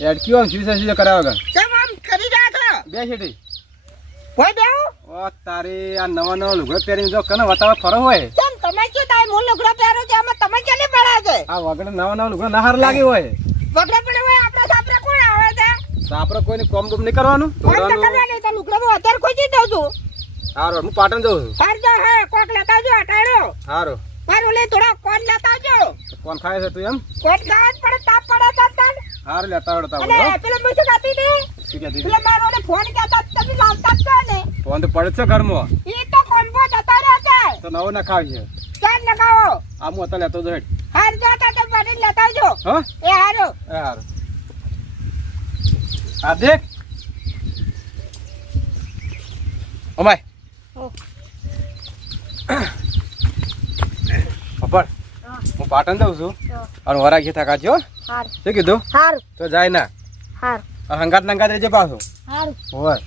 એડક્યુ આમ સીધા કરાવે ગણ કેમ આમ કરી જા છો બે શેઠી કોઈ બેહો ઓ તારી આ નવા લુગડો પહેરીને જો કને વતાવા ફરો હોય કેમ તમે શું તાય મૂળ લુગડો પહેરો છે આમાં તમે કેને પડ્યા છે આ વગડે નવા લુગડો નહાર લાગે હોય વગડે પડે હોય આપણા સાપરે કોણ આવે છે સાપરો કોઈને કોમ બમ નહીં કરવાનું કોણ તો કરવાની તો લુગડો હું અત્યારે ખોજી દઉં છું હારો હું પાટણ જઉં છું હાર જો હે કોક લેતા જો હટાડો હારો મારું લે થોડા કોણ લેતા જો કોણ ખાય છે તું એમ કોટ ગાવત પડે તાપ પડે તન હારો લેતા આવડતા અને બોલો પેલો મુસુ ગાતી દે શું કહેતી પેલો મારો ને ફોન કેતા તમે લાવતા જ છો ને ફોન તો પડે છે ઘરમાં ઈ તો કોમ્બો જતો રહ્યો છે તો નવો ના ખાવી છે ચાલ લગાવો આ હું અત્યારે લેતો હેડ હાર જો તો બની લેતા જો હા એ હારો એ હારો આ દેખ ઓમાય પપ્પા હું પાટણ જાઉં છું અને વરા ઘી થાકા છો હાર શું કીધું હાર તો જાય ના હાર અને હંગાત નંગાત રહેજે પાછું હાર હોય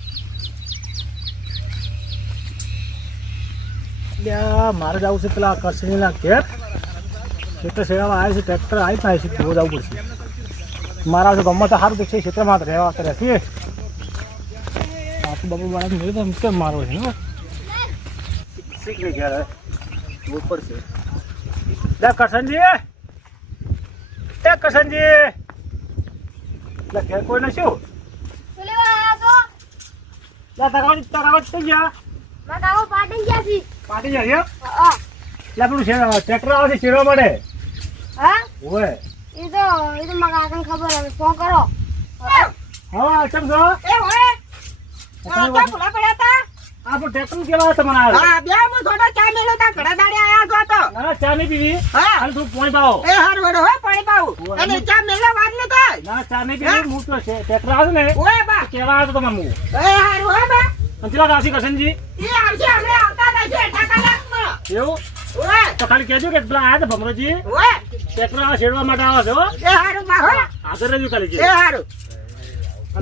મારે જવું છે પેલા કરસણીના ઘેર ખેતર સેવામાં આવે છે ટ્રેક્ટર આવી થાય છે બહુ જવું પડશે મારા તો ગમત સારું દેખશે ક્ષેત્રમાં રહેવા કરે છે બાપુ બાપુ બાળક મેળવી તો કેમ મારવો છે ને શીખ ને ઘેર બહુ પડશે લે કરસનજી એ કરસનજી લે ઘેર કોઈ નથી લે તગાવટ થઈ ગયા પાટી જાય એટલે પેલું ટ્રેક્ટર આવે છે ચીરવા માટે ઓય હા ચમ છો એ હોય તો ભૂલા પડ્યા તા આપણું ટ્રેક્ટર કેવા તમને આવે હા બે હું થોડો ચા મેલો તા ઘડા દાડે આયા છો તો ના ચા નહીં પીવી હા હાલ તું પોણી પાવો એ હાર વડો હો પાણી પાવું અને ચા મેલો વાત ને થાય ના ચા નહીં પીવી હું તો ટ્રેક્ટર આવે ને ઓય બા કેવા આવે તો તમને હું એ હાર હો બા અંચલા રાશિ કરશનજી એ આવશે અમે આવતા રહેશે ઠાકા લાગમાં એવું ઓય તો ખાલી કહેજો કે પેલા આયા તો ભમરોજી ઓય ટ્રેક્ટર આવે છેડવા માટે આવે છે હો એ હારું બા હો હાજર રહેજો ખાલી એ કે હારું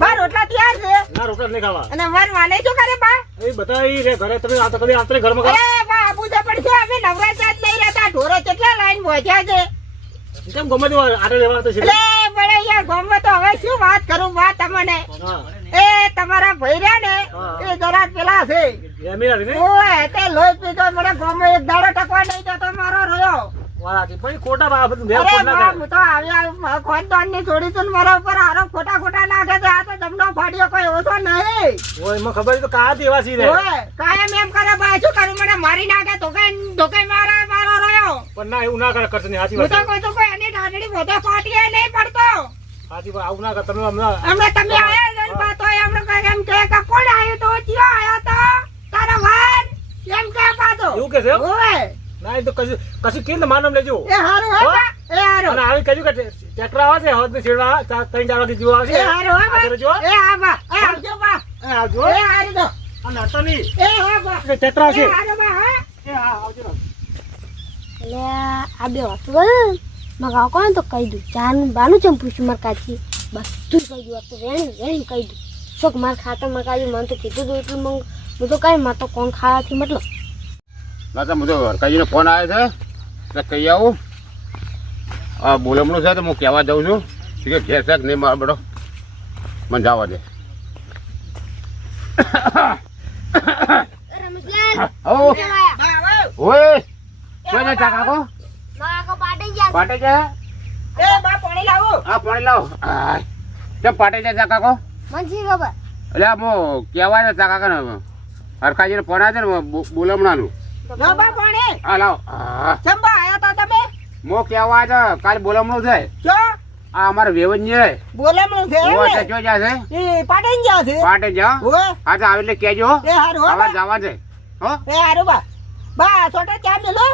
બા રોટલા તૈયાર છે ના રોટલા નહીં ખાવા અને વર વાલે શું કરે બા એ બધા ઈ રે ઘરે તમે આ તો કદી આંતરે ઘરમાં કરો એ બા આબુ તો પડશે અમે નવરાત્રા જ નહીં રહેતા ઢોરો કેટલા લાઈન પહોંચ્યા છે કેમ ગમે તે આટલે રહેવા તો છે એટલે બડે યાર ગમે તો હવે શું વાત કરું બા તમને હા એ તમારા ભાઈ રહ્યા ને એ જરા પેલા છે એમી આવી ને ઓય તે લોહી પીધો મને ગમે એક દાડો ટકવા નહીં જતો મારો રહ્યો વાળાથી પછી ખોટા બા બધું મેં અરે ખોટ ના બા, કરે હું તો આવ્યા ખોનદાન ની છોડી તું મારા ઉપર આરો ખોટા નાખે છે આ તો જમનો ફાડ્યો કોઈ ઓછો નહીં ઓય મને ખબર છે તો કા દેવા સી રે ઓય કાયમ એમ કરે બા શું કરું મને મારી નાખે તો કઈ મારો રહ્યો પણ ના એવું ના કરે કરશે નહીં સાચી હું વાત તો કોઈ એની ઢાંડડી મોઢે ફાટીએ નહીં પડતો સાચી વાત આવું ના કર તમે હમણાં હમણાં તમે આયા ને બા તો હમણાં કઈ એમ કે કોણ આવ્યો તો ચિયો આવ્યો તો તારા વાન એમ કે પાછો એવું કે છે એમ? ઓય ના એ તો કશું કેમ માનમ લેજો એ હારું હો બા, એ હારું અને આવી કહ્યું કે ટ્રેક્ટર આવે છે હદ ને છેડવા 3-4 વાગે જીવો આવશે એ હારું હો બા, હાજર રહેજો. એ હા બા, એ આવજો બા, એ આવજો એ હારું તો, અને હટો નહીં એ હો બા, ટ્રેક્ટર એ આવશે હારું બા, હા. એ હા આવજો ને. એટલે આ બે વસ્તુ બોલે મગાવ કોણ તો કહી દઉં ચાન બાનું ચમ પૂછ્યું મારે કાચી બધું કહી દઉં તો રેણી કહી દઉં શોક મારે ખાતર મારે કાચી મને તો કીધું હતું એટલું હું તો કઈ મારે તો કોણ ખાવાથી મતલબ ના તો બધો હરકાજીનો ફોન આવ્યો છે એટલે કહી આવું બોલમણું છે તો હું કહેવા જાઉં છું કે ઘેર છે કે નહીં મારો બેટો મને જવા દે રમેશલાલ હો બા, આવો. ઓય ક્યાં જાય ચા કાકો મારા પાટે ગયા પાટે જાય એ બા, પાણી લાવો. હા પાણી લાવો કેમ પાટે જાય ચા કાકો મને શી ખબર એટલે હું કહેવા છે ચા કાકા ને હરકાજીનો ફોન આવ્યો છે ને બોલમણાનું લો બા, પાણી. હા લાવો હા ચમ બા, આયા તા તમે? મો કહેવા છે કાલે બોલમણું છે જો, આ અમારે વેવન છે બોલામણું છે એમ ઓય ને? ચો જાય છે એ પાટણ ગયા છે. પાટે જાઓ ઓય, હા તો આવે એટલે કહેજો એ હારું હો આવા બા, જવા છે હો એ હારું બા. બા, છોટા ચા મેલો,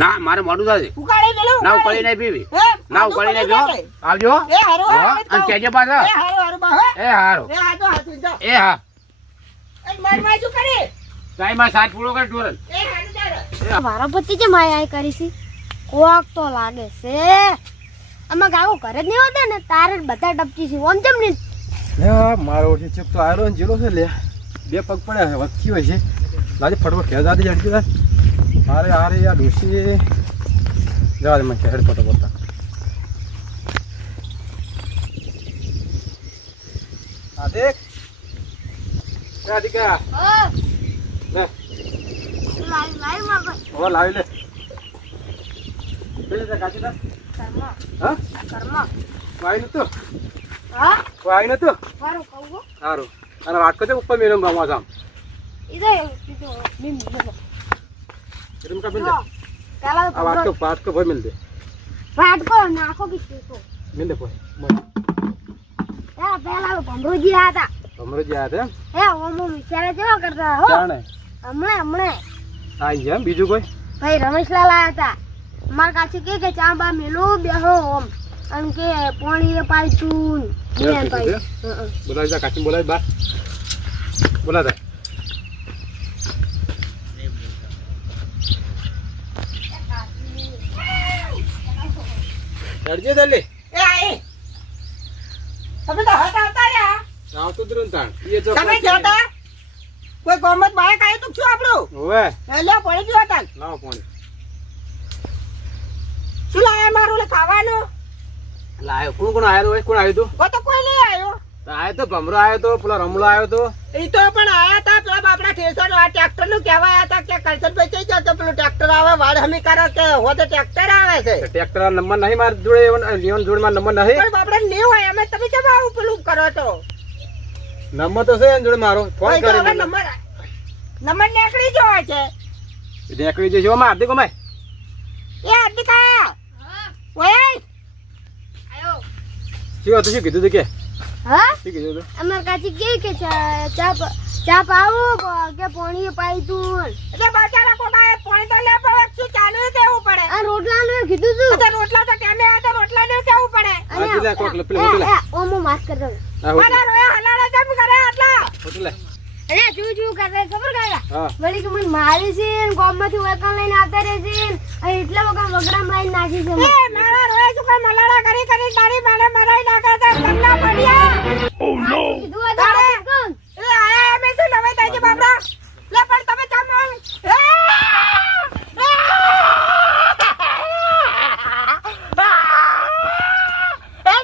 ના મારે મોડું થાય ઉકાળી મેલો, ના ઉકાળી. ઉકળી નહીં પીવી હે, ના આટલું ઉકળી નહીં બની પીવો જાય. આવજો એ હારું હો, હા, આવે તો. અને કહેજો પાછો એ હારું બા, હો. એ હારું એ હાજો, હાથું જાઓ. એ હા એ માર શું કરી? ટાઈમમાં સાત પૂરો કરે ટોરન એ હારું જાઓ. મારા પતિ જે માયા કરી છે કોક તો લાગે છે આમાં ગાવો ઘરે જ નહીં હોતા ને તારે જ બધા ટપચી છે ઓમ તેમ નહીં મારો ચેક તો આવેલો ને જીરો છે લે બે પગ પડ્યા છે વચ્ચી હોય છે લાજે ફટફટ ખેર જાતી જડકી હારે હારે યાર ડોસી જવા દે મને ખેડ ફટો પડતા આ દેખ રાધિકા લે ઓ લાવી લે પેલે કાચી તા હા વાઈ નતું વાઈ નતું સારું અને વાટકો છે ઉપર મેરમ બામા સામ એમ કા મિલ દે આ વાટકો ભાઈ મિલ દે નાખો કે શેકો મિલ દે ભાઈ પેલા ભમરોજી હતા અમરજી આ તેમ હે ઓમ વિચારે કેવા કરતા હો જાણે હમણે આઈ જેમ બીજું કોઈ ભાઈ રમેશલાલ આયા હતા અમાર કાছে કે ચા બા મેલો બેહો ઓમ અને કે પાણી પાઈચું ને પાઈ બોલાવી જા કાચી બોલાવી બા બોલા દે ચડજે દલ્લી એ આઈ તમે તો હતા રહ્યા આવતો દરન તાણ એ જો તમે જતા કોઈ ગોમત બાય કાય તો શું આપણું ઓવે લે પડી ગયો હતા લાવ પાણી શું લાયા મારું લે ખાવાનું લાયો કોણ આયો તો કોણ આવ્યું ઓ તો કોઈ નહીં આવ્યો તો આયો તો ભમરો આવ્યો તો પેલો રમલો આવ્યો તો એ તો પણ આયા હતા પેલા બાપડા ઠેસર આ ટ્રેક્ટર નું કહેવાય હતા કે કલ્ચર પૈસા છે તો પેલું ટ્રેક્ટર આવે વાડ હમી કરે કે હો તો ટ્રેક્ટર આવે છે ટ્રેક્ટર નંબર નહીં માર જોડે જીવન જોડે માર નંબર નહીં પણ બાપડા નહીં હોય અમે તમે કેમ આવું પેલું કરો તો નંબર તો છે એન જોડે મારો ફોન ભાઈ તો હવે કરી નંબર નીકળી ગયો છે નીકળી જજો માં હાર્દિક માય એ અધિકા ઓય શું હતું શું કીધું તું કે હા શું કીધું તું અમાર કાছে કે ચા પાવું કે પાણી પાઈચું એટલે બચારા કોકાએ પાણી તો લે પડે શું ચાલુ દેવું પડે આ રોટલાનું કીધું તું તો રોટલા તો કેમે આ તો રોટલા ને કેવું પડે આ લે કોક લે પેલી હોટલ ઓમ માફ કરતો આ મારા રોયા હલાડા જમ કરે આટલા હોટલ અરે જુ કરે ખબર કાયા હા વળી કે મને મારી છે ને ગામમાંથી વેકન લઈને આવતા રહે છે અને એટલા વગર વગડામ લાઈન નાખી છે એ મારા રોયા શું કઈ મલાડા કરી કરી તારી બાને મરાઈ નાખે છે તમને પડ્યા ઓ નો કીધું આ કોણ એ આયા અમે શું લવાઈ તાજી બાપડા લે પણ તમે ચમ એ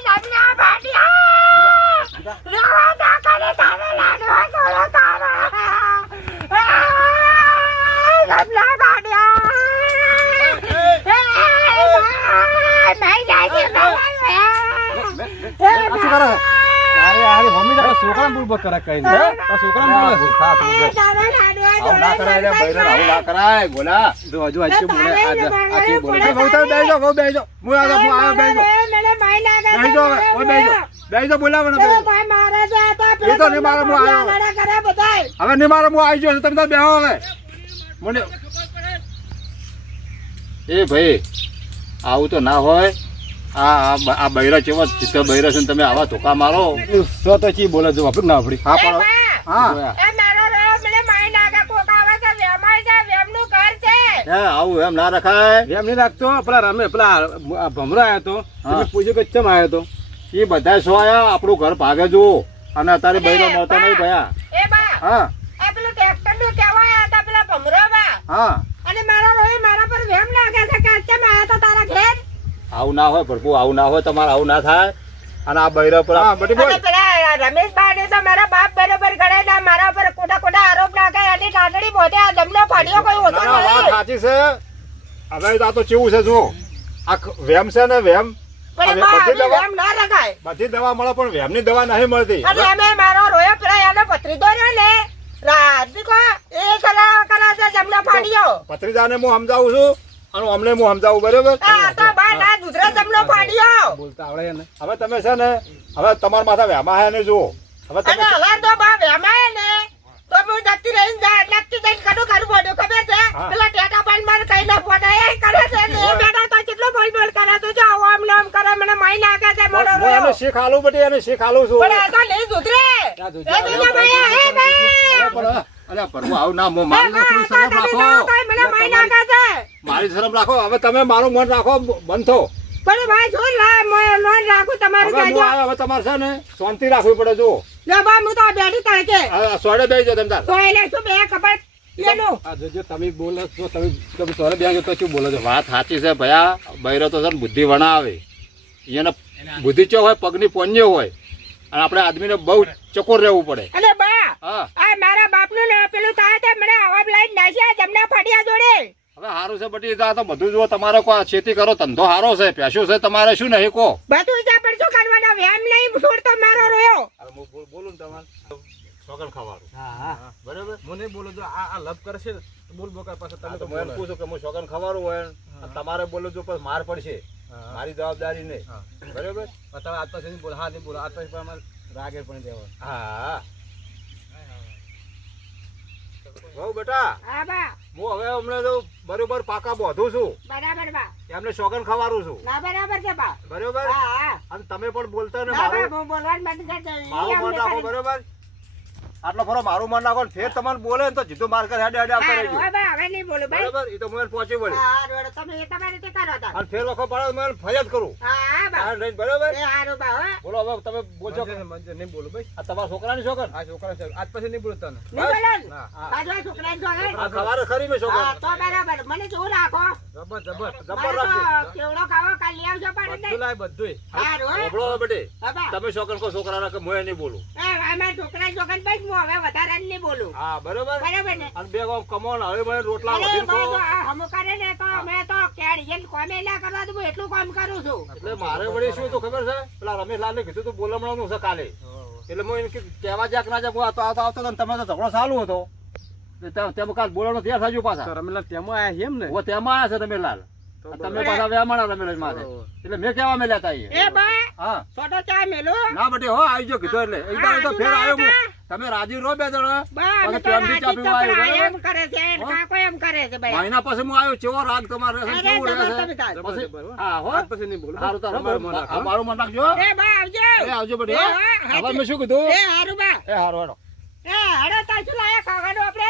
નાના બાડિયા રવા ના કરે તારે લાડવા છોડો તારા નાના બાડિયા નહીં જાય છે આ શું કરે અરે અરે મમ્મી તો છોકરાને બુલબક કરે કઈ નહીં આ છોકરાને બોલે હા તું બોલ આવું ના કરાય રે બૈરા આવું ના કરાય બોલા જો હજુ આ બોલે આ કે બોલે બહુ તો બેજો હું આયો બેજો બેજો બેજો બોલાવવાનો બેજો એ તો નહીં મારે હું આયો હવે નહીં મારે હું આવી ગયો તમે તો બેહો હવે મને એ ભાઈ આવું તો ના હોય આ બૈરા કેવો ચિત્ત બૈરા છે ને તમે આવા ધોકા મારો સો તો ચી બોલે જો વાપર ના આપડી હા પણ હા હે આવું એમ ના રખાય એમ નહીં રાખતો પેલા રમે પેલા ભમરો આવ્યો તો તમે પૂછ્યું કે ચમ આવ્યો તો એ બધા શું આયા આપણું ઘર ભાગે જુઓ અને અત્યારે બૈરો મળતા નહીં ભયા હા હા આવું ના હોય પ્રભુ આવું ના હોય તમારે આવું ના થાય અને આ બૈરો પર બટી બોલ રમેશ બાને તો મારા બાપ બરોબર ગણે ના મારા પર કોટા કોટા આરોપ નાખે અને ટાટડી પોતે આ જમનો ફાડ્યો કોઈ ઓછો ના વાત નહીં સાચી છે હવે આ તો કેવું છે જુઓ આ વેમ છે ને વેમ પણ એમ ના રખાય બધી દવા મળે પણ વેમની દવા નહીં મળતી અને અમે મારો રોયો પેલા એનો પત્રીદો રહ્યો ને રાધિકો એ કલા કલા છે જમનો ફાડ્યો ભત્રીજાને હું સમજાવું છું અને અમને હું સમજાવું બરોબર આ તો બા ના દુધરા જમનો ફાડ્યો બોલતા આવડે એને હવે તમે છે ને હવે તમારા માથા વેમા હે ને જુઓ હવે તમે અને હવે તો બા વેમાય ને તો હું જતી રહીને જા નક્કી જઈને કડું કરું બોડ્યું ખબર છે હા. પેલા ટેટા પાન માર કઈ ના પોડે એ કરે છે ને એ બેટા તો કેટલો બોલ બોલ કરે તો જો આમ નામ કરે મને માઈ નાખે છે મારો હું એને શીખ આલું બધી એને શીખ આલું છું પણ આ તો નહીં સુધરે એ બીજા ભાઈ હે બા અરે પ્રભુ આવું ના મો મારી થોડી શરમ રાખો મને માઈ નાખે છે મારી શરમ રાખો હવે તમે મારું મન રાખો બંધો પણ ભાઈ શું લોન રાખું તમારું હવે હું જાજો આવ્યો હવે તમારે છે ને શાંતિ રાખવી પડે જુઓ લે બા હું તો બેઠી તડકે સોડે બેસજો તમે તાર તો એને શું બે ખબર લેનું આ જો તમે બોલો તો તમે સોરે બેંગ તો શું બોલો છો વાત સાચી છે ભયા બૈરો તો છે ને બુદ્ધિ વણા આવે એને બુદ્ધિ ચો હોય પગની પોન્યો હોય અને આપણે આદમીને બહુ ચકોર રહેવું પડે. અને બા હા આ મારા બાપનું ને પેલું થાય તે મને હવા લઈને નાખ્યા જમના ફાટ્યા જોડે. હવે સારું છે બટી આ તો બધું જો તમારે કોઈ ખેતી કરો ધંધો સારો છે પેશું છે તમારે શું નહીં કહો. બધું છે પણ શું કરવાનો વેમ નહીં છોડતો મારો રોયો. બોલું ને તમારે સોગન ખાવાનું. હા હા બરાબર હું નહીં બોલું જો આ લપ કરશે ને તો બોલ બોકાર પાસે તમે તો હું એમ પૂછું કે હું સોગન ખાવાનું હોય અને તમારે બોલું જો પછી માર પડશે મારી જવાબદારી નહીં. બરાબર તમે આજ પાસે નહીં બોલો હા નહીં બોલો આજ પછી પણ અમારે રાગે પણ દેવા. હા બહુ બેટા હા બા હું હવે હમણાં તો બરોબર પાકા બોધું છું બરાબર બા એમને સોગન ખવારું છું. ના બરાબર છે બા. બરોબર હા હા અને તમે પણ બોલતા ને ના બા મારું હું બોલવાનું બંધ કરી દઉં. મારું મન રાખો. બરોબર આટલો ફરો મારું મન રાખો ને ફેર તમને બોલે ને તો જીધો માર કરે હેડે હેડે આવતા હા, રહેજો. હવે બા હવે નહીં બોલું ભાઈ. બરોબર એ તો મને પહોંચી વળી હા રોડ તમે એ તમારે તે કરો તાર. અને ફેર વખો પાડો મને ફરિયાદ કરું. હા હા બા હા, નહીં, બરોબર એ હારું બા હો. બોલો હવે તમે બોલશો કે મંજે નહીં બોલું ભાઈ આ તમારા છોકરાની સોગન આ છોકરા છે આજ પછી નહીં બોલું તને નહીં બોલો ને? ના બાજુ આ છોકરાને જો હે. આ ખવારે ખરી મેં સોગન હા તો બરાબર મને જોર રાખો. જબર જબર જબર મારે રાખજો. તો કેવડો ખાવો કાલ લઈ આવજો પણ બધું નહીં. લાય બધું હારું હો. બોલો બેટી હા બા. તમે સોગન કો છોકરાના કે મોય નહીં બોલું. એ અમારા છોકરા જોગન ભાઈ હું હવે વધારે નહીં બોલું. હા બરોબર બરાબર ને? અને બે ગામ કમોન હવે મને રોટલા અરે વધીને બા, ખો. જો આ હમું કરે ને તો મેં તો કેળીએ કોમે ના કરવા દઉં, હું એટલું કામ કરું છું. એટલે મારે વળી શું હતું ખબર છે પેલા રમેશલાલને કીધું તું બોલમણાનું છે કાલે એટલે હું એને કહેવા જાક ના જાક હું આવતો હતો ને તમે તો ઝઘડો ચાલુ હતો તેમાં કાલ બોલવાનો તૈયાર થજો તો પાછા. રમેલા તેમાં આયા છે એમ ને ઓ તેમાં આવ્યા છે રમેશલાલ તો અને તમે પાછા વેમાણા રમેશ માથે એટલે મેં કેવા મેલ્યા તા એ બા હા છોટો ચા મેલો. ના બટી હો આવી જો કીધું એટલે એકદમ તો ફેર આવ્યો હું તમે રાજી રહો બે જણા બા અમે પછી તો પ્રેમથી રાજી ચા પીવા તો આવ્યો, પણ આ એમ કરે છે એને હો? કાકો એમ કરે છે ભાઈ. મહિના પછી હું આવ્યો ચેવો રાગ તમારે છે, અરે કેવું રહે જબર છે? તમે તાર. જબર પછી જબર હો. હા હો આજ પછી નહીં બોલું સારું તારું તમારું મન રાખો. મારું મન રાખજો. એ બા આવજો. એ આવજો બટી એ હો. હા, હવે મેં શું કીધું એ હારું બા. એ હારું હેડો. એ હાડો તાર શું લાયા ખાવાનું આપણે?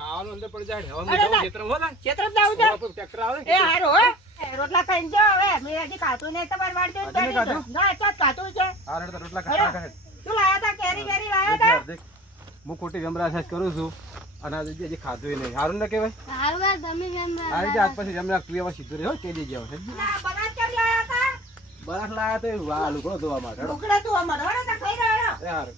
ખાવાનું અંદર પડી જાય હવે અરે હું ના. ખેતરમાં હો ને ક્ષેત્રમાં જાવું છે? ટ્રેક્ટર આવે એ હારું હો. એ રોટલા ખાઈને જાઓ હવે. મેં હજી ખાધું નહીં તમારે વાળ જોઈને હજી નહીં કરી ખાધું? દો. ના તો જ ખાધું છે. આ રેડ તો રોટલા અરે. ખાતા કરે શું લાયા તા? કેરી કેરી લાયા તા? દેખ હું ખોટી વેમરાશ કરું છું અને આજે હજી ખાધું નહીં હારું ને કહેવાય હારું વાર તમે કેમ આ રીતે આજ પછી વેમરા તું એવા સીધું રહ્યો કે જઈ જાવ ના, બનાસ કેમ લાયા તા? બરાસ લાયા તો વાહ લુગડો ધોવા માટે હેડો. ઢોકળા તું અમારો. હળો તો ખાઈ રહ્યો. એ હારું